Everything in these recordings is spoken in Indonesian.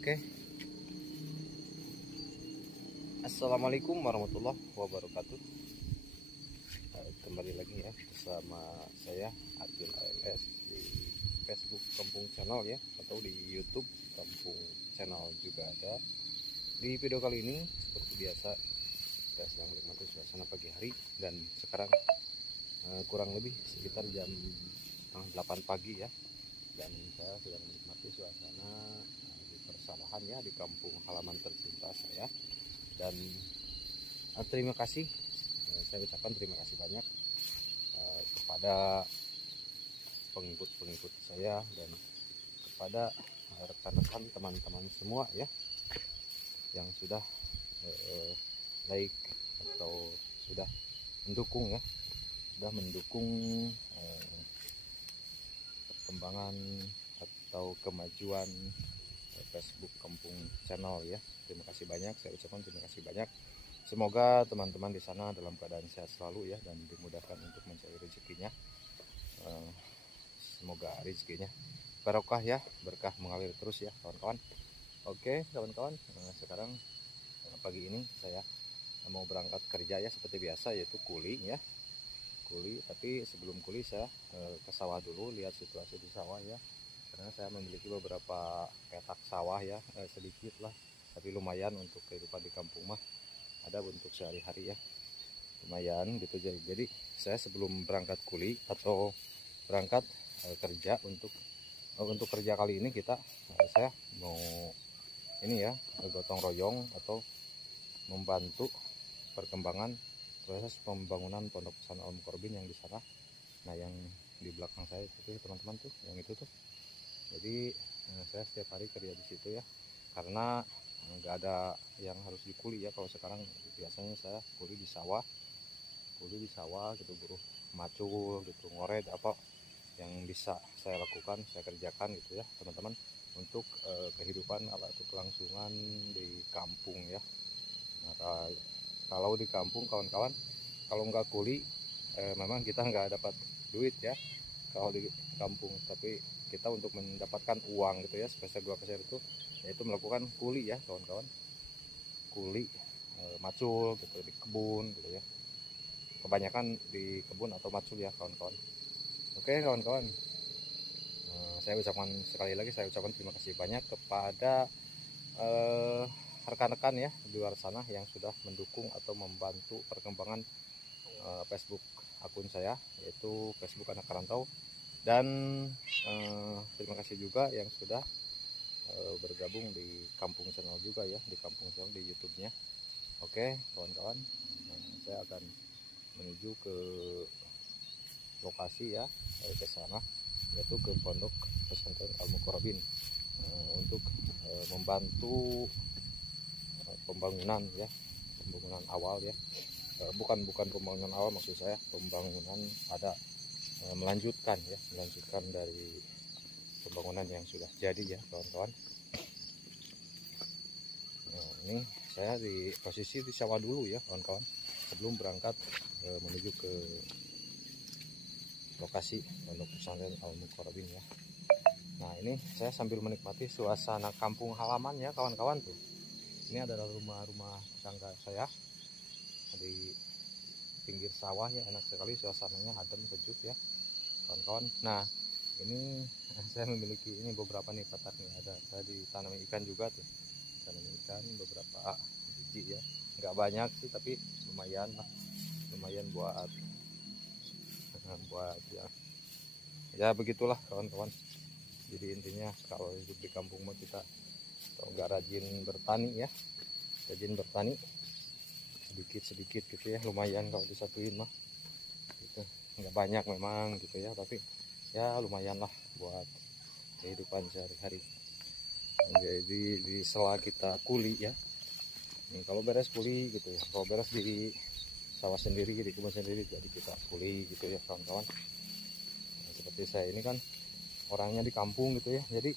Oke. Assalamualaikum warahmatullahi wabarakatuh. Kembali lagi ya bersama saya Adil ALS di Facebook Kampung Channel ya, atau di YouTube Kampung Channel juga ada. Di video kali ini seperti biasa kita sedang menikmati suasana pagi hari, dan sekarang kurang lebih sekitar jam 8 pagi ya, dan saya sedang menikmati suasana di persawahan ya, di kampung halaman tercinta saya. Dan terima kasih, saya ucapkan terima kasih banyak kepada pengikut saya dan kepada rekan-rekan teman-teman semua ya, yang sudah like atau sudah mendukung ya, sudah mendukung perkembangan atau kemajuan Facebook Kampung Channel ya. Terima kasih banyak, saya ucapkan terima kasih banyak. Semoga teman-teman di sana dalam keadaan sehat selalu ya, dan dimudahkan untuk mencari rezekinya. Semoga rezekinya barokah ya, berkah mengalir terus ya kawan-kawan. Oke kawan-kawan, sekarang pagi ini saya mau berangkat kerja ya, seperti biasa, yaitu kuli ya, kuli. Tapi sebelum kuli saya ke sawah dulu, lihat situasi di sawah ya, karena saya memiliki beberapa petak sawah ya, sedikit lah tapi lumayan untuk kehidupan di kampung mah, ada untuk sehari-hari ya, lumayan gitu. Jadi saya sebelum berangkat kuli atau berangkat kerja untuk kerja kali ini, saya mau ini ya, gotong royong atau membantu perkembangan proses pembangunan pondok pesantren Al-Muqarrabin yang di sana. Nah, yang di belakang saya itu teman-teman tuh, yang itu tuh. Jadi saya setiap hari kerja di situ ya, karena nggak ada yang harus dikuli ya. Kalau sekarang biasanya saya kuli di sawah gitu, buruh macul gitu, ngoret, apa yang bisa saya lakukan saya kerjakan gitu ya teman-teman, untuk kehidupan atau kelangsungan di kampung ya. Nah, kalau di kampung kawan-kawan, kalau nggak kuli memang kita nggak dapat duit ya kalau di kampung, tapi kita untuk mendapatkan uang gitu ya, sepeser dua peser itu, yaitu melakukan kuli ya kawan-kawan, kuli macul gitu di kebun gitu ya, kebanyakan di kebun atau macul ya kawan-kawan. Oke kawan-kawan, saya ucapkan sekali lagi, saya ucapkan terima kasih banyak kepada rekan-rekan ya di luar sana yang sudah mendukung atau membantu perkembangan Facebook akun saya, yaitu Facebook Anak Karantau. Dan terima kasih juga yang sudah bergabung di Kampung Channel juga ya, di Kampung Channel di YouTube-nya. Oke kawan-kawan, saya akan menuju ke lokasi ya, ke sana, yaitu ke Pondok Pesantren Al-Muqarrabin, untuk membantu pembangunan ya, pembangunan awal ya, bukan pembangunan awal, maksud saya pembangunan melanjutkan dari pembangunan yang sudah jadi ya kawan-kawan. Nah, ini saya di posisi di sawah dulu ya kawan-kawan, sebelum berangkat menuju ke lokasi Pondok Pesantren Al-Muqarrabin ya. Nah, ini saya sambil menikmati suasana kampung halaman ya kawan-kawan tuh. Ini adalah rumah-rumah tetangga saya di pinggir sawah ya, enak sekali suasananya, adem sejuk ya kawan-kawan. Nah, ini saya memiliki ini beberapa nih petak nih, ada saya ditanami ikan juga tuh, tanam ikan beberapa biji ya, nggak banyak sih tapi lumayan lah, lumayan buat ya begitulah kawan-kawan. Jadi intinya kalau hidup di kampung mah, kita kalau nggak rajin bertani ya, rajin bertani sedikit gitu ya, lumayan kalau disatuin mah gitu. Nggak banyak memang gitu ya, tapi ya lumayan lah buat kehidupan sehari-hari. Jadi di sela kita kuli ya, nih kalau beres kuli gitu ya, kalau beres di sawah sendiri, di kebun sendiri, jadi kita kuli gitu ya kawan-kawan. Nah, seperti saya ini kan orangnya di kampung gitu ya, jadi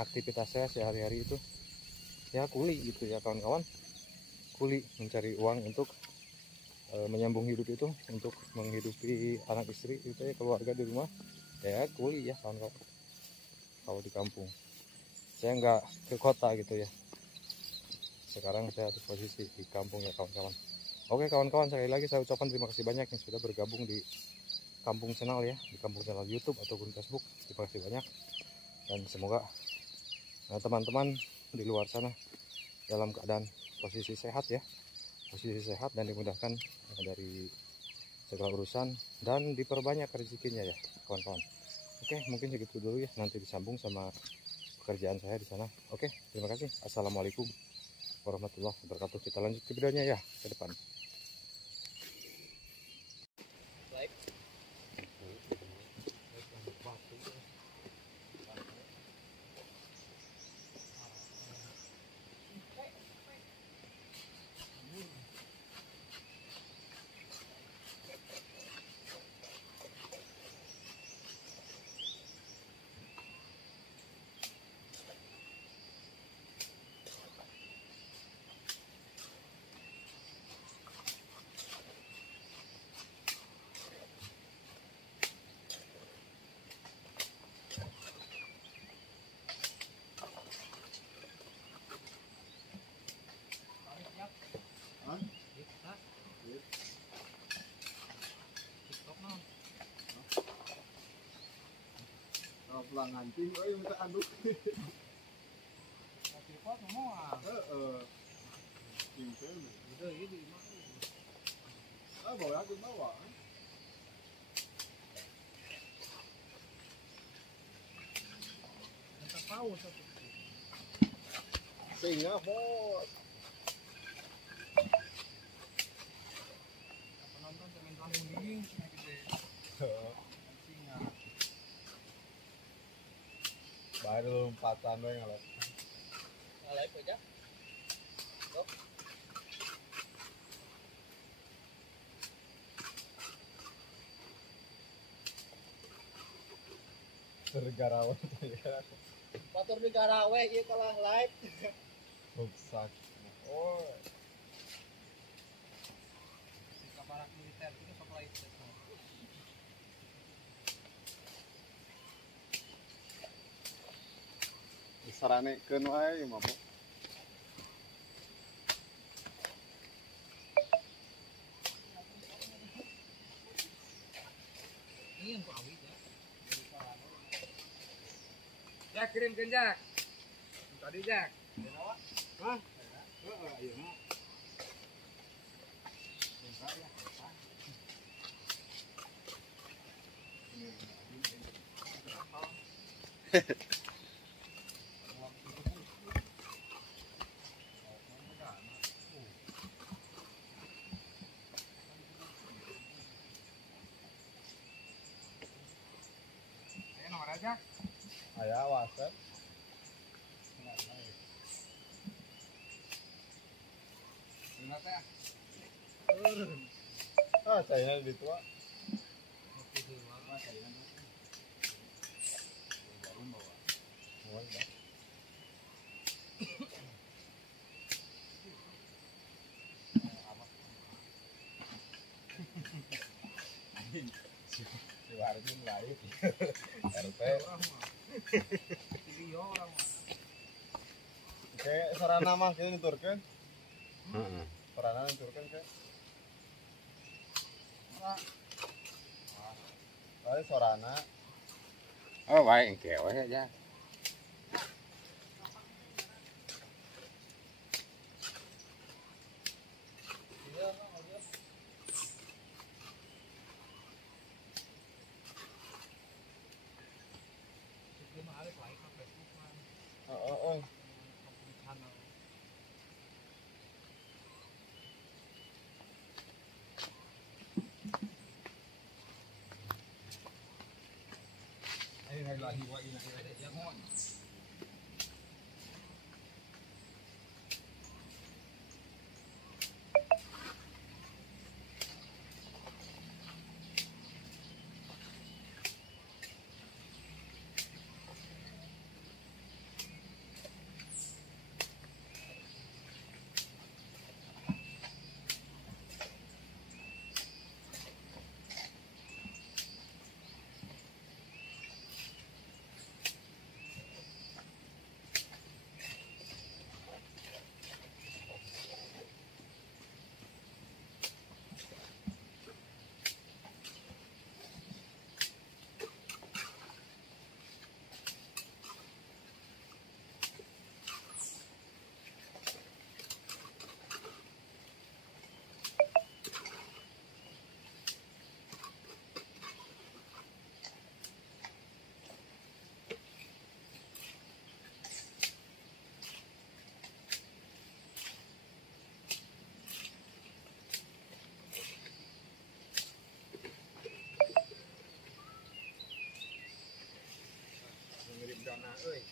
aktivitas saya sehari-hari itu ya kuli gitu ya kawan-kawan, kuli mencari uang untuk menyambung hidup itu, untuk menghidupi anak istri gitu ya, keluarga di rumah ya, kuli ya kawan-kawan kalau di kampung. saya nggak ke kota gitu ya. Sekarang saya di posisi di kampung ya kawan-kawan. Oke kawan-kawan, sekali lagi saya ucapkan terima kasih banyak yang sudah bergabung di Kampung Channel ya, di Kampung Channel YouTube ataupun Facebook. Terima kasih banyak, dan semoga teman-teman di luar sana dalam keadaan posisi sehat ya, posisi sehat dan dimudahkan dari segala urusan dan diperbanyak rezekinya ya kawan-kawan. Oke, mungkin segitu dulu ya, nanti disambung sama pekerjaan saya di sana. Oke, terima kasih. Assalamualaikum warahmatullahi wabarakatuh. Kita lanjut ke videonya ya ke depan. Pulang anjing, minta aduk. Cepat semua. Simpel. Udah ini Bawa aku bawa. kita tahu satu. Singa bos. Penonton jangan terlalu dingin gede. Singa. Baru lompatan doang kalau. Ngalai aja. Tergarawan ya. Motor di Garawe ieu kalah live. Rusak. Oh. Di kabarak militer itu sok live. Disaranekeun wae mabok. Ini yang awi ya. Jak kirimkeun Jak. Tadi Jak. Hah? Heeh, ieu mah. Ayo nomor aja. Aya waset. Benar teh. Saya lebih tua. Si Warmin lain. RT. Video orang mah. Oke, sarana mah kieu diturkeun. Heeh. Sarana diturkeun ke. Sorana. Oh, baik engke we aja. Heeh. Alhamdulillah wa inna ilaihi raji'un. Mana euy?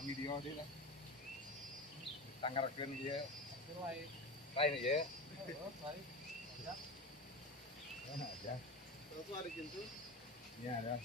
Kami dia deh lah. Tanggarkeun ieu. Lain. Lain ieu. Lain. Mana aja. Terus hari gitu. Iya ada.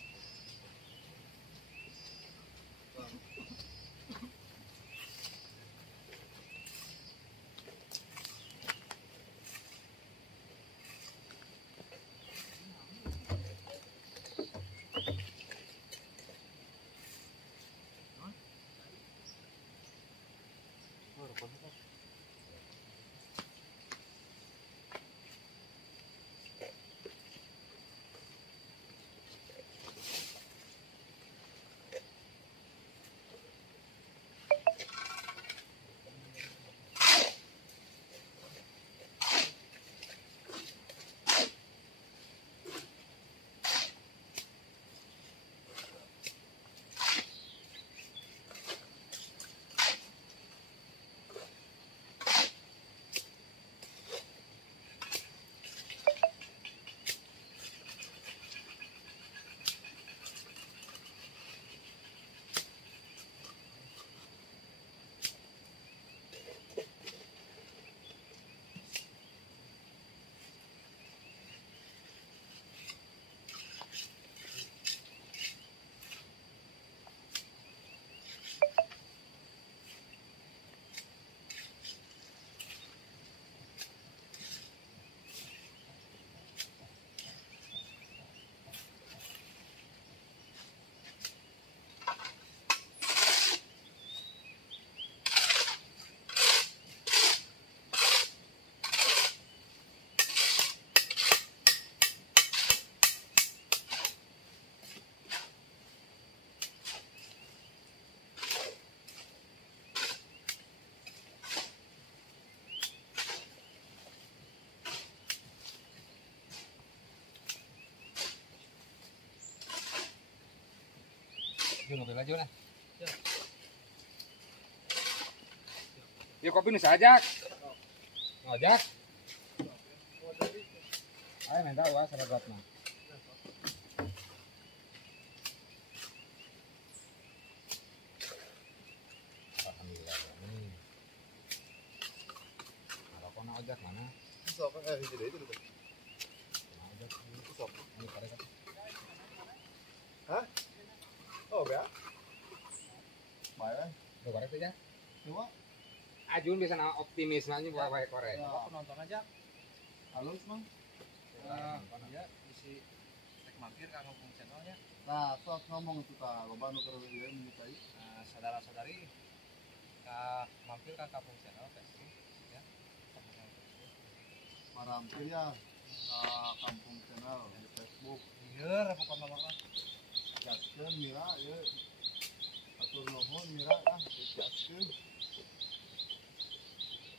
Jun ngopi lagi nah. Ya kopi nu sajak. Ngajak. Ayo minta wa sarabat mah. Alhamdulillah. Kalau kau nak ajak mana? Sok itu deh itu. Nak ajak Sok. ini kare kan. Hah? Oh, ya. Baik. Tuh kare saja. Coba. Ajun bisa na optimis nanya buat wae kore. Ya. Penonton aja. Halus, Mang. Ya, isi rek mampir ka Kampung Channelnya. Nah, sok ngomong itu ta, loba nu keur ieu menyukai. Saudara-saudari ka mampir ka Kampung Channel Facebook ya. Marampir ya ka Kampung Channel di Facebook. Lieur pokokna mah. Jaskeun mira ieu. Atur nuhun mira ah dijaskeun.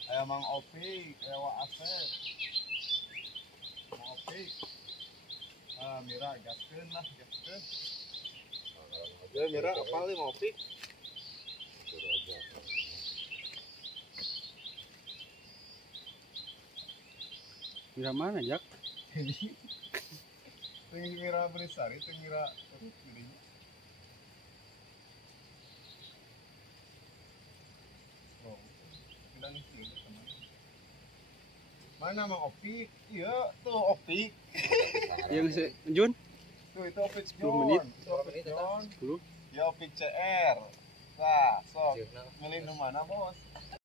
Aya Mang Opi, aya Wa Asep. Mang Opi Opik. Ah, Mira gaskeun lah, gaskeun. aja Mira apal nih mau Opik? suruh aja. Mira mana, Jak? Ting Mira Berisari, ting Mira gede. Oh, tidak nih teman. Mana Mang Opik? Iya, tuh Opik. Yang Jun? Tuh itu Opik 10 John. menit. Itu Opik John. 10. Ya Opik CR. Nah, sok. Sieuna. Milih nu mana, Bos?